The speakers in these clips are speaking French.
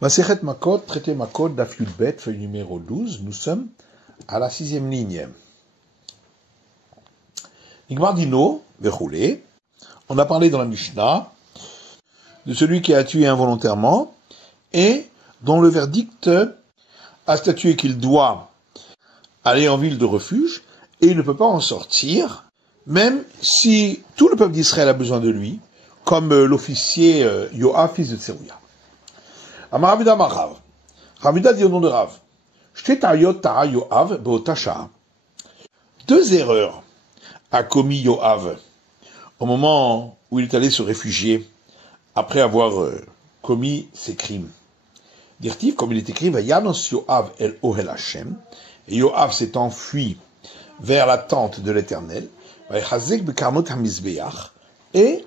Masechet Makot, traité Makot, Daf Yudbet, feuille numéro 12, nous sommes à la 6e ligne. Igmardino, Vechoulé, on a parlé dans la Mishnah de celui qui a tué involontairement et dont le verdict a statué qu'il doit aller en ville de refuge et il ne peut pas en sortir, même si tout le peuple d'Israël a besoin de lui, comme l'officier Yoav, fils de Tserouya. Amar Ravida Marav. Ravida dit au nom de Rav. Deux erreurs a commis Yoav au moment où il est allé se réfugier après avoir commis ses crimes. Dirtiv, comme il est écrit, Vayanos Yoav el Ohel Hashem, et Yoav s'est enfui vers la tente de l'Éternel, et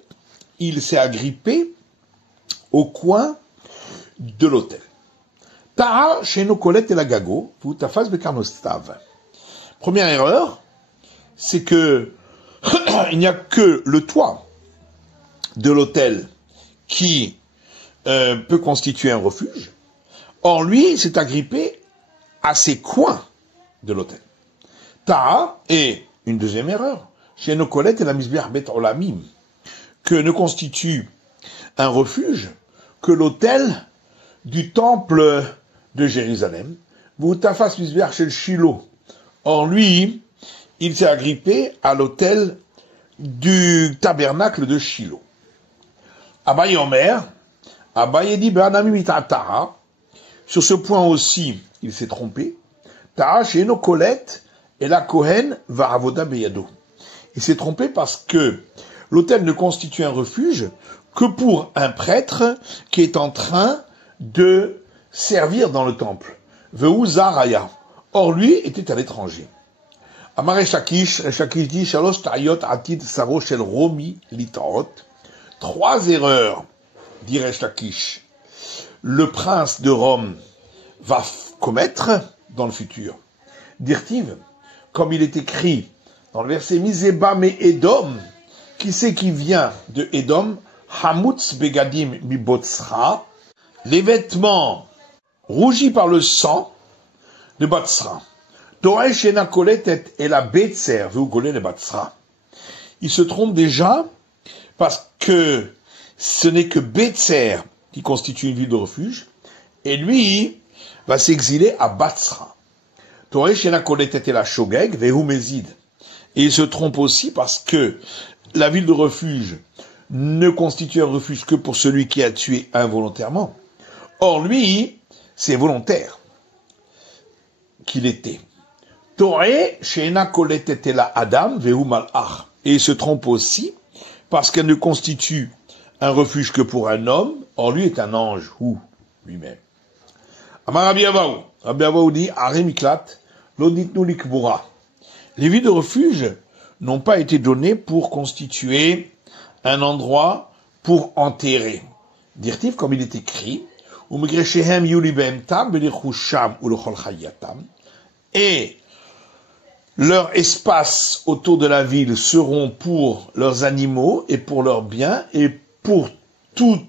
il s'est agrippé au coin de l'autel. Ta'a sheno kolet el agago, vu tafas bekarnostav. Première erreur, c'est que il n'y a que le toit de l'autel qui peut constituer un refuge. Or, lui, il s'est agrippé à ces coins de l'autel. Ta'a, et une deuxième erreur, sheno kolet el amizbeach bet olamim, que ne constitue un refuge que l'autel du temple de Jérusalem, Voutafas Misbeach shel Shilo. Or lui, il s'est agrippé à l'autel du tabernacle de Shilo. Abaye Omer, Abaye dit Be'anami mita'ataha. Sur ce point aussi, il s'est trompé. Ta'a she'eno kolet et la Kohen va'avoda beyado. Il s'est trompé parce que l'autel ne constitue un refuge que pour un prêtre qui est en train de servir dans le temple. Ve'uzaraya. Or lui était à l'étranger. Amar Reshakish dit Shalosh ta'ayot atid saro shel romi litaot. Trois erreurs, dit Reshakish, le prince de Rome va commettre dans le futur. Dirtiv, comme il est écrit dans le verset Miseba me Edom, qui c'est qui vient de Edom? Hamutz begadim mibotzra, les vêtements rougis par le sang de Batsra. Toresh ena koletet et la betzer veut goler le Batsra. Il se trompe déjà parce que ce n'est que Betzer qui constitue une ville de refuge et lui va s'exiler à Batsra. Toresh ena koletet et la shogeg vehu mezid. Et il se trompe aussi parce que la ville de refuge ne constitue un refuge que pour celui qui a tué involontairement. Or, lui, c'est volontaire qu'il était. Toré, she'ena koletet la adam vehu malach. Et il se trompe aussi parce qu'elle ne constitue un refuge que pour un homme. Or, lui est un ange, ou lui-même. Amar Rabbi Avaou. Rabbi Avaou dit, Are miklat, lo nitnu likbura. Les villes de refuge n'ont pas été données pour constituer un endroit pour enterrer. Dirtif, comme il est écrit, et leur espace autour de la ville seront pour leurs animaux et pour leurs biens et pour tous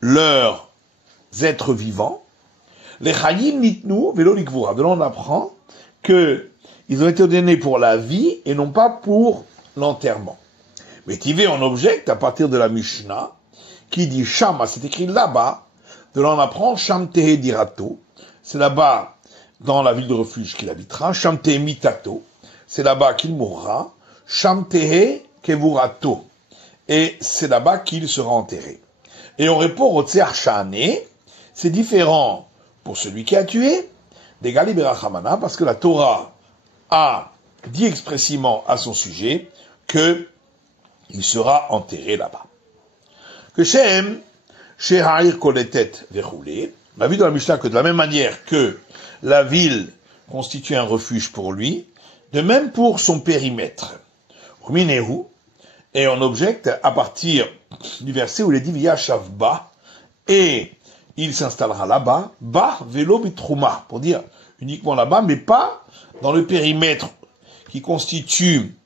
leurs êtres vivants. Les chayim nitnu velo likvura. De là on apprend que ils ont été donnés pour la vie et non pas pour l'enterrement. Mais Tivé, on objecte à partir de la Mishnah, qui dit Shama, c'est écrit là-bas, de là on apprend Sham Tehe Dirato, c'est là-bas, dans la ville de refuge qu'il habitera, Sham Tehe Mitato, c'est là-bas qu'il mourra, Sham Tehe Kevurato, et c'est là-bas qu'il sera enterré. Et on répond au Tsear Shane, c'est différent pour celui qui a tué, des Gali Berachamana, parce que la Torah a dit expressément à son sujet que il sera enterré là-bas. Que Shem, Shehaïr Koletet Vechoulé, on a vu dans la Mishnah que de la même manière que la ville constitue un refuge pour lui, de même pour son périmètre. Ruminehu, et on objecte à partir du verset où il est dit Via Shavba, et il s'installera là-bas, Ba Velo Bitrouma, pour dire uniquement là-bas, mais pas dans le périmètre qui constitue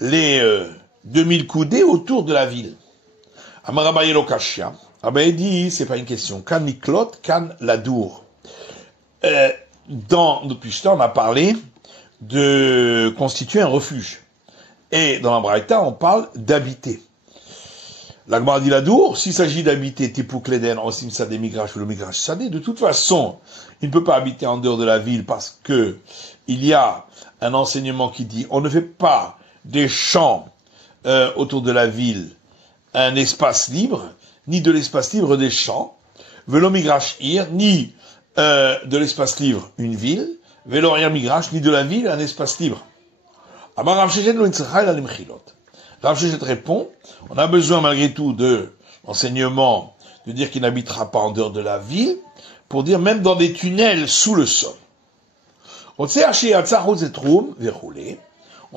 les 2000 coudées autour de la ville. Amarabaye Lokashia, Ah ben il dit, c'est pas une question. Kan miklot, kan ladour. Dans notre Mishnah, on a parlé de constituer un refuge. Et dans la Braïta, on parle d'habiter. La Gemara dit ladour, s'il s'agit d'habiter Tipouk Leden, Osim Sadeh Migrash ou le Migrash Sadeh, de toute façon, il ne peut pas habiter en dehors de la ville parce que il y a un enseignement qui dit on ne fait pas des champs autour de la ville un espace libre, ni de l'espace libre des champs, Velo Migrash Ir, ni de l'espace libre une ville, Velo Rien Migrash, ni de la ville un espace libre. Amar Rav Sheshet lo intzachai la limchilot. Rav Sheshet répond, on a besoin malgré tout de l'enseignement de dire qu'il n'habitera pas en dehors de la ville, pour dire même dans des tunnels sous le sol. On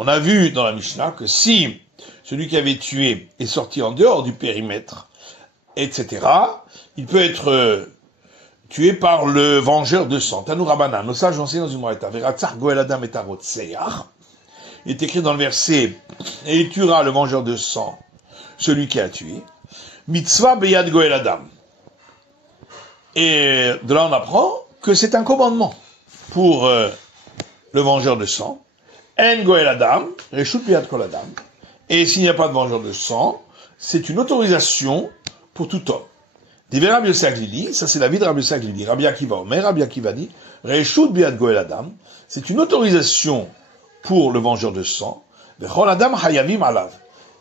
a vu dans la Mishnah que si celui qui avait tué est sorti en dehors du périmètre, etc., il peut être tué par le vengeur de sang. Tanou Rabbanan, nos sages enseignent dans une moïta, Veratzar Goel Adam et Tarotseach. Il est écrit dans le verset, et il tuera le vengeur de sang, celui qui a tué. Mitzvah Beyad Goel Adam. Et de là on apprend que c'est un commandement pour le vengeur de sang. En Goel Adam, Reshut Beyad Kol Adam. Et s'il n'y a pas de vengeur de sang, c'est une autorisation pour tout homme. Divrei Rabbi Yossi Aglili, ça c'est la vie de Rabbi Yossi Aglili. Rabbi Akiva Omer, Rabbi Akiva dit, Reshut Beyad Goel Adam, c'est une autorisation pour le vengeur de sang, Vechol Adam Hayavim Alav.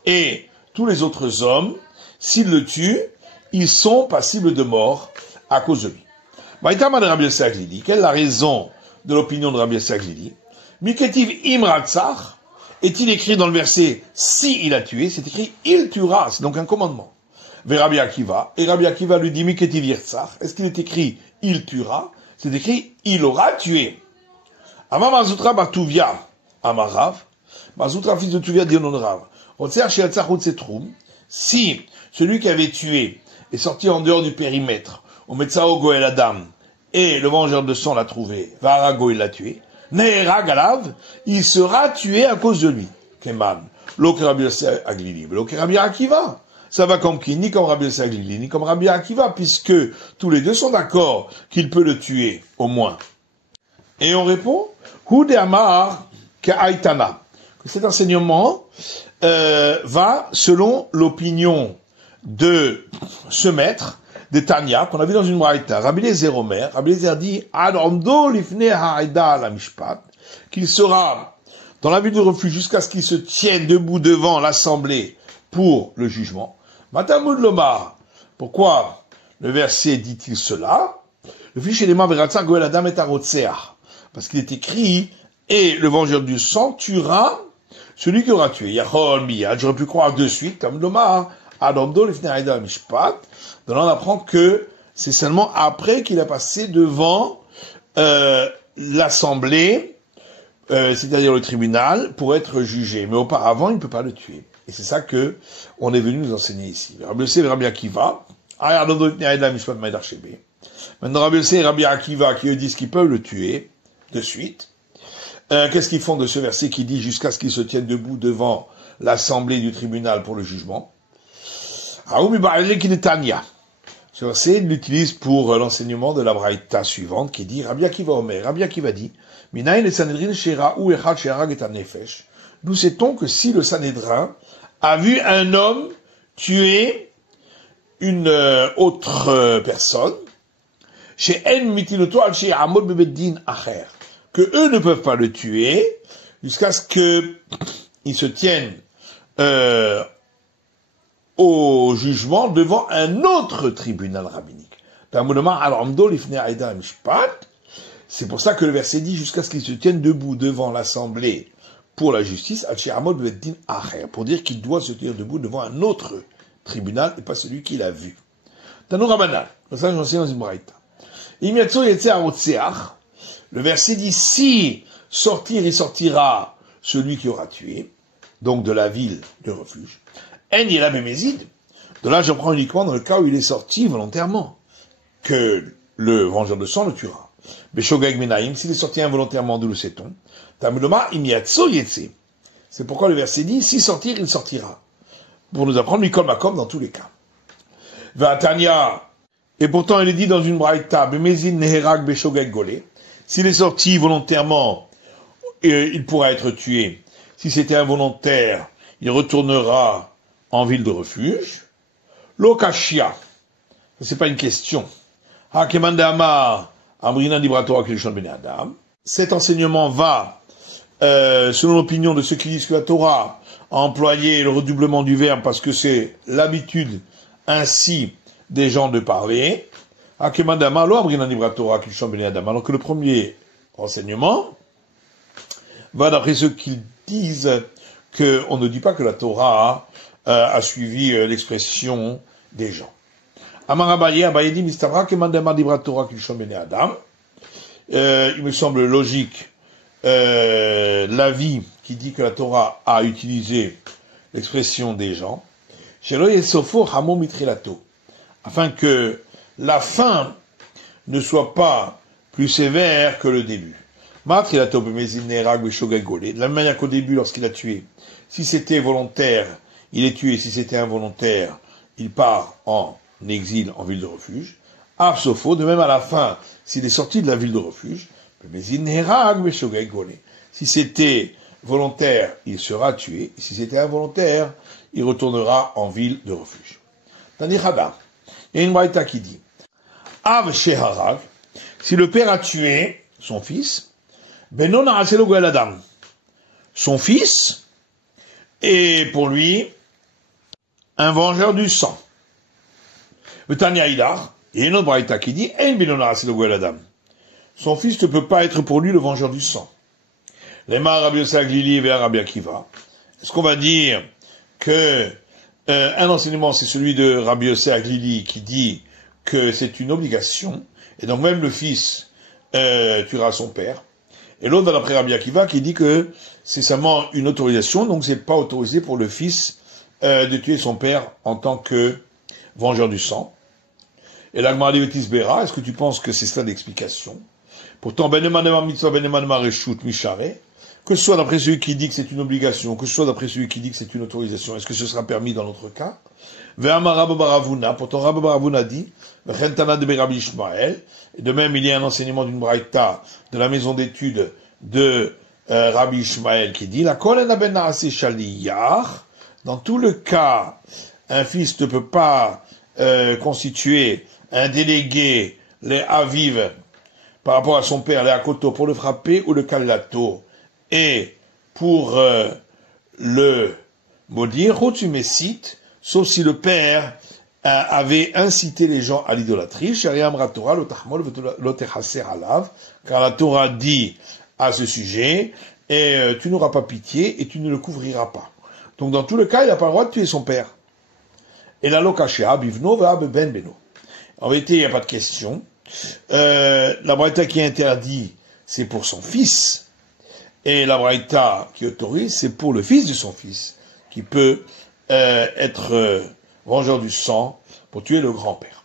Et tous les autres hommes, s'ils le tuent, ils sont passibles de mort à cause de lui. Maïtama de Rabbi Yossi Aglili, quelle est la raison de l'opinion de Rabbi Yossi Aglili? Miketiv Imratzach, est-il écrit dans le verset, si il a tué, c'est écrit, il tuera, c'est donc un commandement. Vers Rabbi Akiva, et Rabbi Akiva lui dit, Miketiv Yirtzach, est-ce qu'il est écrit, il tuera? C'est écrit, il aura tué. Ama Mazoutra Batuvia, Amarav, Mazoutra fils de Tuvia dit non Rav. Si celui qui avait tué est sorti en dehors du périmètre, au Metzao Goel Adam, et le vengeur de sang l'a trouvé, Varago il l'a tué, Neera Galav, il sera tué à cause de lui. Keman, Loke Rabbi Yossi Aglili, Loke Rabbi Akiva. Ça va comme qui? Ni comme Rabbi Yossi Aglili, ni comme Rabbi Akiva, puisque tous les deux sont d'accord qu'il peut le tuer, au moins. Et on répond, Hu de Amar Ka'aitana. Que cet enseignement va selon l'opinion de ce maître, de Tanya, qu'on a vu dans une braïta. Rabbi Eliezer Omer, Rabbi Eliezer dit, Ad omdo lifnei ha'ida la mishpat, qu'il sera dans la ville de refuge jusqu'à ce qu'il se tienne debout devant l'assemblée pour le jugement. Matamud Lomar, pourquoi le verset dit-il cela? Le fichier des mains veratzar goel adam et arotseach. Parce qu'il est écrit, et le vengeur du sang tuera celui qui aura tué. Yachol miyad, j'aurais pu croire de suite, comme Lomar, Adomdo lifnei ha'ida la mishpat. Donc là, on apprend que c'est seulement après qu'il a passé devant l'assemblée, c'est-à-dire le tribunal, pour être jugé. Mais auparavant, il ne peut pas le tuer. Et c'est ça que on est venu nous enseigner ici. Rabbi Yossi et Rabbi Akiva. Maintenant, Rabbi Yossi et Rabbi Akiva qui eux disent qu'ils peuvent le tuer de suite. Qu'est-ce qu'ils font de ce verset qui dit jusqu'à ce qu'ils se tiennent debout devant l'assemblée du tribunal pour le jugement? Ce verset, il l'utilise pour l'enseignement de la braïta suivante qui dit Rabbi Akiva Omer. Rabbi Akiva dit d'où sait-on que si le Sanhédrin a vu un homme tuer une autre personne, que eux ne peuvent pas le tuer jusqu'à ce qu'il se tienne au jugement devant un autre tribunal rabbinique. C'est pour ça que le verset dit jusqu'à ce qu'il se tienne debout devant l'assemblée pour la justice, pour dire qu'il doit se tenir debout devant un autre tribunal et pas celui qu'il a vu. Tanou Rabbanan, ça j'en sais dans une braïta. Le verset dit si sortir, il sortira celui qui aura tué, donc de la ville de refuge. En ira bémézid. De là, je prends uniquement dans le cas où il est sorti volontairement, que le vengeur de sang le tuera. Beshogeg menaim, s'il est sorti involontairement, d'où le sait-on? Tamudoma imiatso yetse. C'est pourquoi le verset dit, si sortir, il sortira. Pour nous apprendre Mikol Makom dans tous les cas. Vatania. Et pourtant, il est dit dans une braïta, Bemezin Neherag Beshogeg Golé. S'il est sorti volontairement, il pourra être tué. Si c'était involontaire, il retournera en ville de refuge. Lokashia. C'est pas une question. Hakemandama. Amrina Libratora Kilshon Ben Adam. Cet enseignement va, selon l'opinion de ceux qui disent que la Torah a employé le redoublement du verbe parce que c'est l'habitude ainsi des gens de parler. Alors que le premier enseignement va d'après ceux qui disent qu'on ne dit pas que la Torah a suivi l'expression des gens. Il me semble logique l'avis qui dit que la Torah a utilisé l'expression des gens, afin que la fin ne soit pas plus sévère que le début. De la même manière qu'au début, lorsqu'il a tué, si c'était volontaire, il est tué, si c'était involontaire, il part en exil, en ville de refuge. Absofo, de même à la fin, s'il est sorti de la ville de refuge, si c'était volontaire, il sera tué, si c'était involontaire, il retournera en ville de refuge. Tandis il y a une braïta qui dit, Av Sheharag, si le père a tué son fils, Benon Araselo Goel Adam, son fils est pour lui un vengeur du sang. Le Tanya Idar, il y a une autre braïta qui dit, Ein Benon Araselo Goel Adam, son fils ne peut pas être pour lui le vengeur du sang. Les Mar Rabbi Yosef Aglili et Rabbi Akiva. Est-ce qu'on va dire que un enseignement, c'est celui de Rabbi Yosef Aglili qui dit que c'est une obligation, et donc même le fils tuera son père. Et l'autre, d'après Rabbi Akiva, qui dit que c'est seulement une autorisation, donc c'est pas autorisé pour le fils de tuer son père en tant que vengeur du sang. Et l'Agmara de Betis Bera, est-ce que tu penses que c'est cela l'explication? Pourtant, que ce soit d'après celui qui dit que c'est une obligation, que ce soit d'après celui qui dit que c'est une autorisation, est-ce que ce sera permis dans notre cas? Pourtant Rabbi Baravuna dit, et de même il y a un enseignement d'une braïta de la maison d'études de Rabbi Ishmael qui dit, dans tout le cas, un fils ne peut pas constituer un délégué, les aviv, par rapport à son père, les akoto, pour le frapper, ou le kalato, et pour le maudire, sauf si le père avait incité les gens à l'idolâtrie, car la Torah dit à ce sujet, et tu n'auras pas pitié et tu ne le couvriras pas. Donc dans tout le cas, il n'a pas le droit de tuer son père. Et la lokashia, bivno va ben beno. En vérité, il n'y a pas de question. La braïta qui interdit, c'est pour son fils. Et la braïta qui autorise, c'est pour le fils de son fils, qui peut être vengeur du sang pour tuer le grand-père.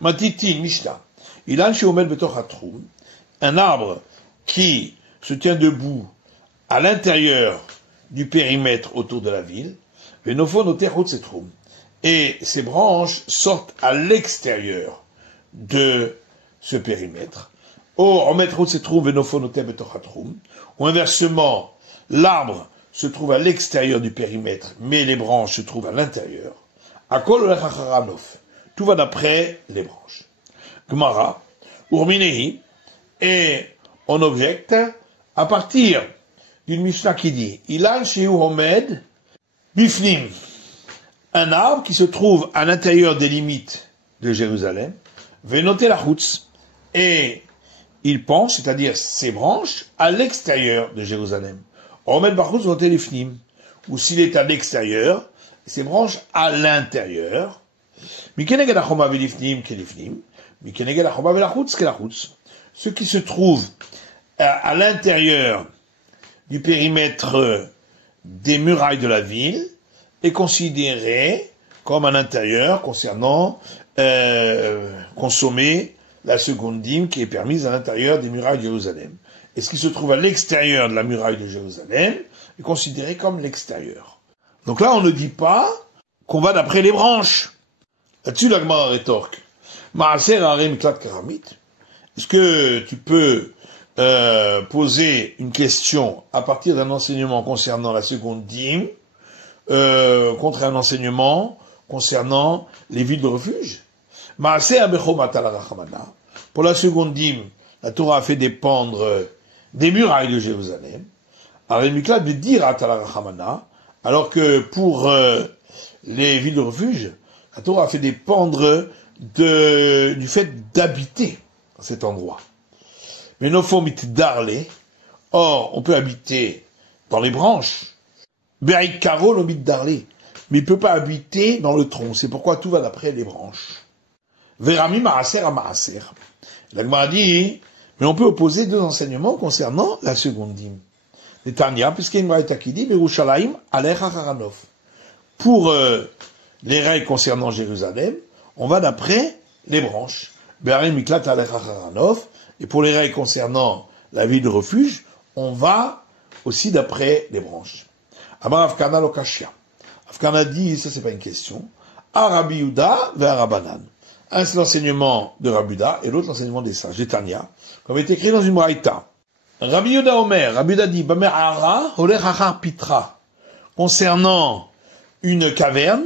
Matiti, Mishnah. Il a un arbre qui se tient debout à l'intérieur du périmètre autour de la ville, et ses branches sortent à l'extérieur de ce périmètre. Ou inversement, l'arbre se trouve à l'extérieur du périmètre, mais les branches se trouvent à l'intérieur. Tout va d'après les branches. Gemara, Urminehi, et on objecte à partir d'une Mishnah qui dit Ilan Sheu Homed Bifnim, un arbre qui se trouve à l'intérieur des limites de Jérusalem, Venoté la Chutz, et il penche, c'est-à-dire ses branches, à l'extérieur de Jérusalem. Homed Bachutz Venoté Lifnim, ou s'il est à l'extérieur, ses branches à l'intérieur. Mikeneged Achoma Velifnim Kelifnim, Mikeneged Achoma Velachutz Kelachutz. Ce qui se trouve à l'intérieur du périmètre des murailles de la ville est considéré comme un intérieur concernant consommer la seconde dîme qui est permise à l'intérieur des murailles de Jérusalem. Et ce qui se trouve à l'extérieur de la muraille de Jérusalem est considéré comme l'extérieur. Donc là, on ne dit pas qu'on va d'après les branches. Là-dessus, la Gemara rétorque. Maaser harem klat karamit. Est-ce que tu peux poser une question à partir d'un enseignement concernant la seconde dîme contre un enseignement concernant les villes de refuge? Maaser abechomat ala rachamana. Pour la seconde dîme, la Torah a fait dépendre des murailles de Jérusalem. Harem klat veut dire atala rachamana, alors que pour les villes de refuge, la Torah a fait dépendre du fait d'habiter à cet endroit. Mais nofomit darle, or on peut habiter dans les branches. Be'ikaro lomit darle, mais il peut pas habiter dans le tronc. C'est pourquoi tout va d'après les branches. Verami maaser à maaser. La Gemara dit, mais on peut opposer deux enseignements concernant la seconde dîme. Netanya, puisqu'il y a une braïta qui dit, Yerushalayim alecha haranov. Pour les règles concernant Jérusalem, on va d'après les branches. Be'arim miklat alecha haranov. Et pour les règles concernant la ville de refuge, on va aussi d'après les branches. Amar Afkana lokashia. Afkana dit, ça c'est pas une question. Arabi Yuda vers Rabanan. Un c'est l'enseignement de Rabbi Yuda et l'autre l'enseignement des sages, Netanya, comme est écrit dans une braïta. Rabbi Yuda Omer, Rabbi Yuda dit, Bamer Ara, Olech Achar Pitra. Concernant une caverne,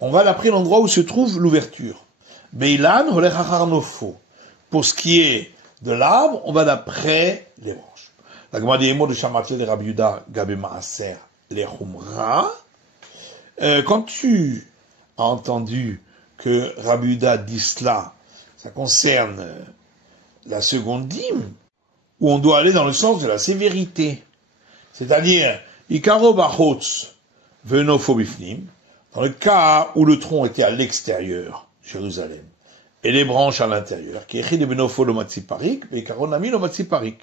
on va d'après l'endroit où se trouve l'ouverture. Beilan, Olech Achar Nofo. Pour ce qui est de l'arbre, on va d'après les branches. La Gemara des mots de Shamatia de Rabbi Yuda, Gabe Maaser, les Humra. Quand tu as entendu que Rabbi Yuda dit cela, ça concerne la seconde dîme, où on doit aller dans le sens de la sévérité. C'est-à-dire, Ikaro Bachotz, Venofo Bifnim, dans le cas où le tronc était à l'extérieur, Jérusalem, et les branches à l'intérieur, qui écrit de Benofo le Matsiparik, et Karonami le Matsiparik.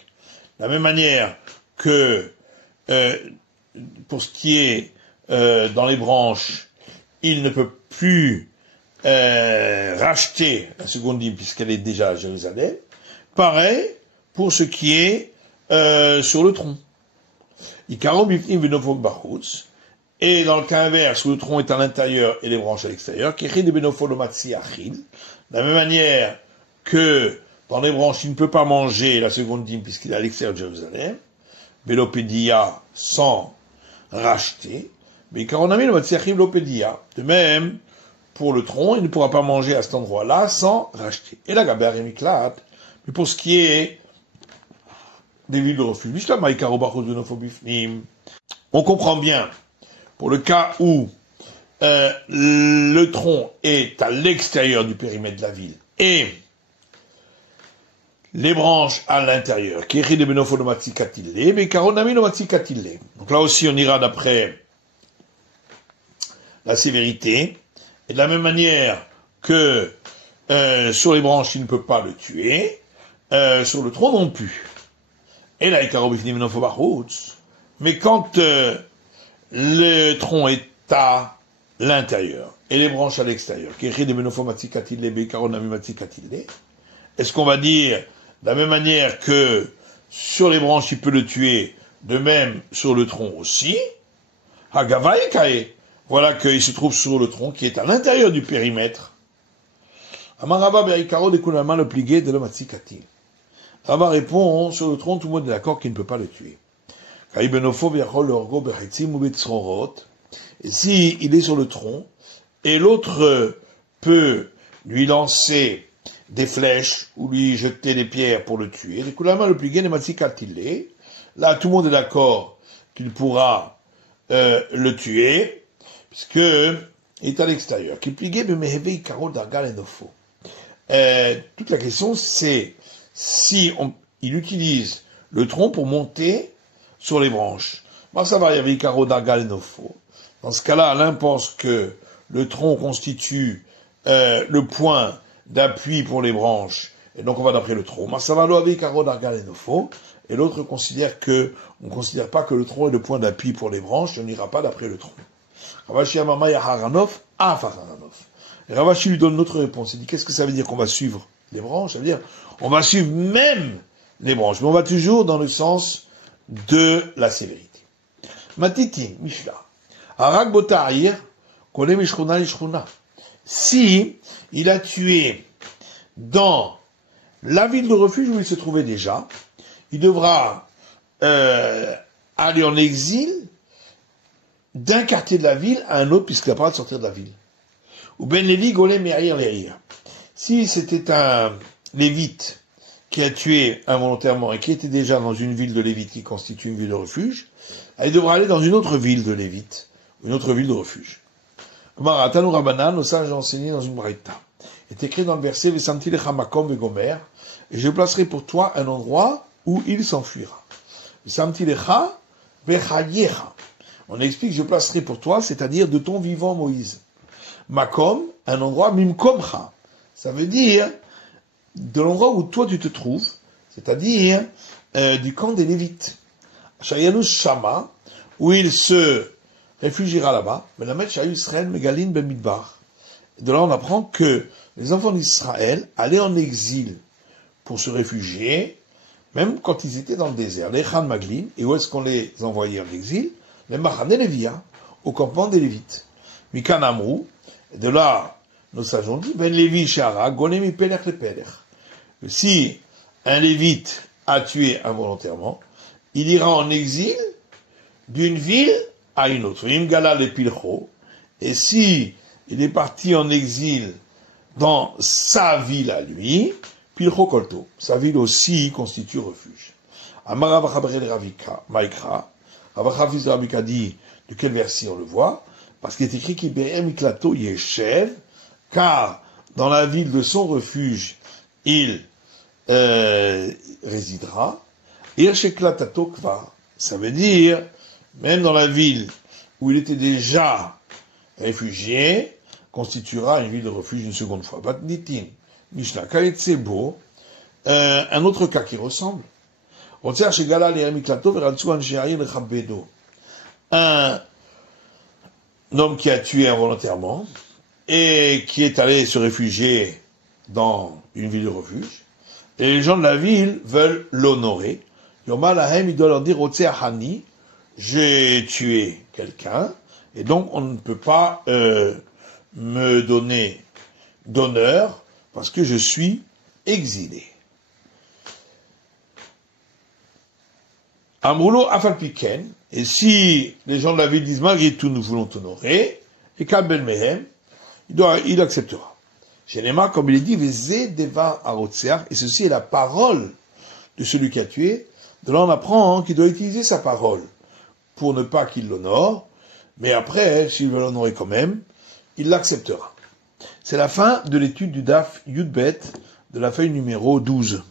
De la même manière que, pour ce qui est, dans les branches, il ne peut plus, racheter la seconde dîme puisqu'elle est déjà à Jérusalem. Pareil, pour ce qui est, sur le tronc. Ikaro Bifnim Venofo Bachutz. Et dans le cas inverse, où le tronc est à l'intérieur et les branches à l'extérieur, qui écrit de Benofo le Matsiachil. De la même manière que dans les branches, il ne peut pas manger la seconde dîme puisqu'il est à l'extérieur de Jérusalem, Belopédia sans racheter, mais Karonami le Matsiachim Lopédia. De même, pour le tronc, il ne pourra pas manger à cet endroit-là sans racheter. Et la Gaber et Miklat, mais pour ce qui est des villes de refuge, on comprend bien, pour le cas où le tronc est à l'extérieur du périmètre de la ville et les branches à l'intérieur. Donc là aussi on ira d'après la sévérité. Et de la même manière que sur les branches il ne peut pas le tuer, sur le tronc non plus. Et là, mais quand le tronc est à l'intérieur et les branches à l'extérieur, est-ce qu'on va dire de la même manière que sur les branches il peut le tuer, de même sur le tronc aussi? Voilà qu'il se trouve sur le tronc qui est à l'intérieur du périmètre. Amaraba Beikaro de Kunama le pligué de l'Omatsikatil. Rava répond, sur le tronc, tout le monde est d'accord qu'il ne peut pas le tuer. Et si il est sur le tronc, et l'autre peut lui lancer des flèches, ou lui jeter des pierres pour le tuer, là, tout le monde est d'accord qu'il pourra le tuer, puisque il est à l'extérieur. Toute la question, c'est si il utilise le tronc pour monter sur les branches. Dans ce cas-là, l'un pense que le tronc constitue le point d'appui pour les branches, et donc on va d'après le tronc. Et l'autre considère que on ne considère pas que le tronc est le point d'appui pour les branches, on n'ira pas d'après le tronc. Et Ravashi lui donne une autre réponse. Il dit, qu'est-ce que ça veut dire qu'on va suivre les branches? Ça veut dire, on va suivre même les branches, mais on va toujours dans le sens de la sévérité. Matiti, Mishla. Arak Botahir, Kone Mishchuna Lishchuna. Si il a tué dans la ville de refuge où il se trouvait déjà, il devra aller en exil d'un quartier de la ville à un autre, puisqu'il n'a pas le droit de sortir de la ville. Ou ben Lévi golem merir les rires. Si c'était un lévite qui a tué involontairement et qui était déjà dans une ville de lévite qui constitue une ville de refuge, il devra aller dans une autre ville de lévite, une autre ville de refuge. Maratanu Rabbanan, nos sages ont enseigné dans une braïta. Est écrit dans le verset Vesamti lecha makom vegomer, et je placerai pour toi un endroit où il s'enfuira. Vesamti lecha vechayecha. On explique je placerai pour toi, c'est-à-dire de ton vivant Moïse. Makom, un endroit mimkomcha. Ça veut dire de l'endroit où toi tu te trouves, c'est-à-dire du camp des Lévites. Shayanus Shama, où il se réfugiera là-bas. Mais la mettre Shayu Israël Megalin Ben Midbar. De là on apprend que les enfants d'Israël allaient en exil pour se réfugier, même quand ils étaient dans le désert. Les Khan Maglin, et où est-ce qu'on les envoyait en exil? Les Machane Lévia, au campement des Lévites. Mikan Amrou, et de là, nos sages ont dit, Ben Lévi Shara, Golemi Pelech le Pelech. Si un Lévite a tué involontairement, il ira en exil d'une ville à une autre. Imgala le Pilcho, et si il est parti en exil dans sa ville à lui, Pilcho Kolto, sa ville aussi constitue refuge. Amara Vachabrel Ravika, Maikra, Ravachafiz Ravika dit, de quel verset on le voit? Parce qu'il est écrit qu'Ibéem Iklato Yeshev, car dans la ville de son refuge, il résidera. Irsheklatto Kva, ça veut dire, même dans la ville où il était déjà réfugié, constituera une ville de refuge une seconde fois. Batnitin, Mishnah, Kaletsebo, un autre cas qui ressemble. Un homme qui a tué involontairement et qui est allé se réfugier dans une ville de refuge, et les gens de la ville veulent l'honorer. Yoma Lahem, il doit leur dire, Hani, j'ai tué quelqu'un, et donc on ne peut pas me donner d'honneur parce que je suis exilé. Amroulo Afalpiken, et si les gens de la ville disent malgré tout nous voulons t'honorer, et Kabel Mehem, il acceptera. Généma, comme il est dit, Vezé Deva Arotseach, et ceci est la parole de celui qui a tué. De là on apprend qu'il doit utiliser sa parole pour ne pas qu'il l'honore, mais après, s'il veut l'honorer quand même, il l'acceptera. C'est la fin de l'étude du Daf Yudbet de la feuille numéro 12.